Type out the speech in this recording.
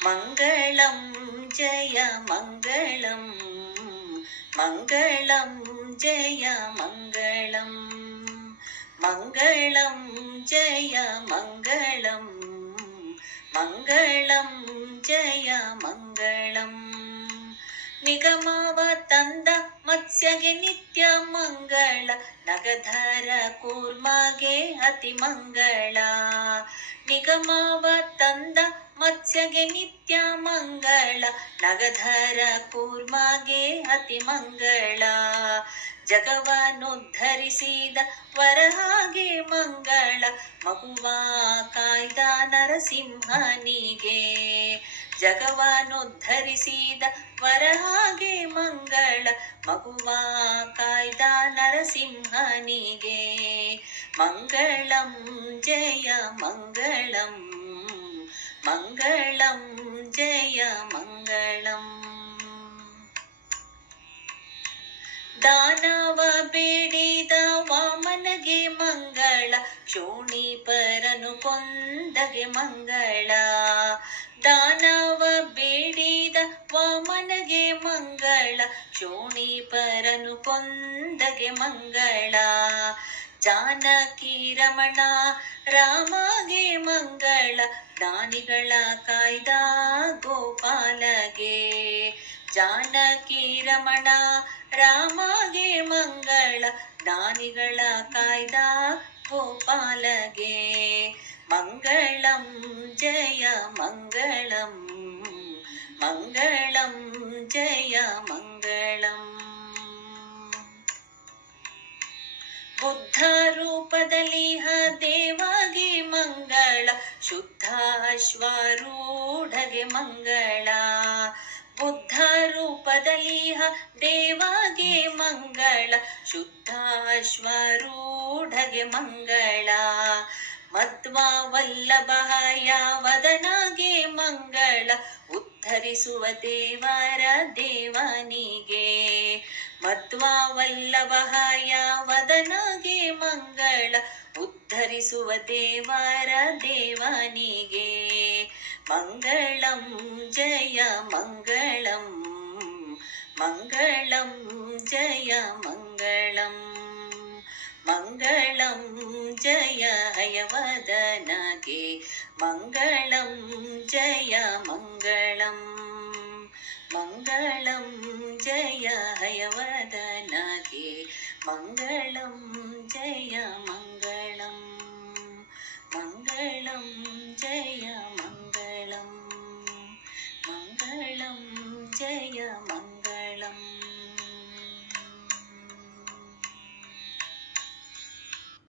മംഗളം ജയ മംഗളം മംഗളം ജയ മംഗളം മംഗളം ജയ മംഗളം മംഗളം ജയ മംഗളം ನಿಗಮವ ತಂದ ಮತ್ಸ್ಯಗೆ ನಿತ್ಯ ಮಂಗಳ ನಗಧರ ಕೂರ್ಮಗೆ ಅತಿ ಮಂಗಳ ನಿಗಮವ ತಂದ ಮತ್ಸ್ಯಗೆ ನಿತ್ಯ ಮಂಗಳ, ನಗಧರ ಕೂರ್ಮಗೆ ಅತಿ ಮಂಗಳ. ಜಗವನ್ನುದ್ಧರಿಸಿದ ವರಹಾಗೆ ಮಂಗಳ, ಮಗುವ ಕಾಯ್ದ ನರಸಿಂಹನಿಗೆ. ಜಗವನ್ನುದ್ಧರಿಸಿದ ವರಹಾಗೆ ಮಂಗಳ, ಮಗುವ ಕಾಯ್ದ ನರಸಿಂಹನಿಗೆ. ಮಂಗಳಂ, ಜಯ ಮಂಗಳಂ. ಮಂಗಳಂ ಜಯ ಮಂಗಳಂ ದಾನವ ಬೇಡಿದ ವಾಮನಗೆ ಮಂಗಳ ಶೋಣಿಪರನು ಕೊಂದಗೆ ಮಂಗಳ ದಾನವ ಬೇಡಿದ ವಾಮನಗೆ ಮಂಗಳ ಶೋಣಿಪರನು ಕೊಂದಗೆ ಮಂಗಳ ಜಾನಕಿ ರಮಣ ರಾಮಗೆ ಮಂಗಳ ದಾನಿಗಳ ಕಾಯ್ದ ಗೋಪಾಲಗೆ ಜಾನಕಿ ರಮಣ ರಾಮಗೆ ಮಂಗಳ ದಾನಿಗಳ ಕಾಯ್ದ ಗೋಪಾಲಗೆ ಮಂಗಳಂ ಜಯ ಮಂಗಳಂ ಮಂಗಳಂ ಜಯ ಮಂಗಳಂ ಬುದ್ಧ ರೂಪದಲ್ಲಿ ಹ ದೇವಾಗಿ ಮಂಗಳ, ಶುದ್ಧ ಅಶ್ವಾರೂಢಗೆ ಮಂಗಳ. ಬುದ್ಧ ರೂಪದಲ್ಲಿ ಹ ದೇವಾಗಿ ಮಂಗಳ, ಶುದ್ಧ ಅಶ್ವಾರೂಢಗೆ ಮಂಗಳ. ಮಧ್ವಾ ವಲ್ಲಭ ಯಾವದನಾಗೆ ಮಂಗಳ ಉದ್ಧರಿಸುವ ದೇವರ ದೇವನಿಗೆ. ಮಧ್ವ ವಲ್ಲಭ ಯಾವದನಾಗೆ ಮಂಗಳ ಉದ್ಧರಿಸುವ ದೇವರ ದೇವನಿಗೆ ಮಂಗಳಂ ಜಯ ಮಂಗಳಂ ಮಂಗಳಂ ಜಯ ಮಂಗಳಂ ಮಂಗಳಂ ಜಯ ಹಯವದನಗೆ മംഗളം ജയ ഹയവദനകെ മംഗളം ജയ മംഗളം മംഗളം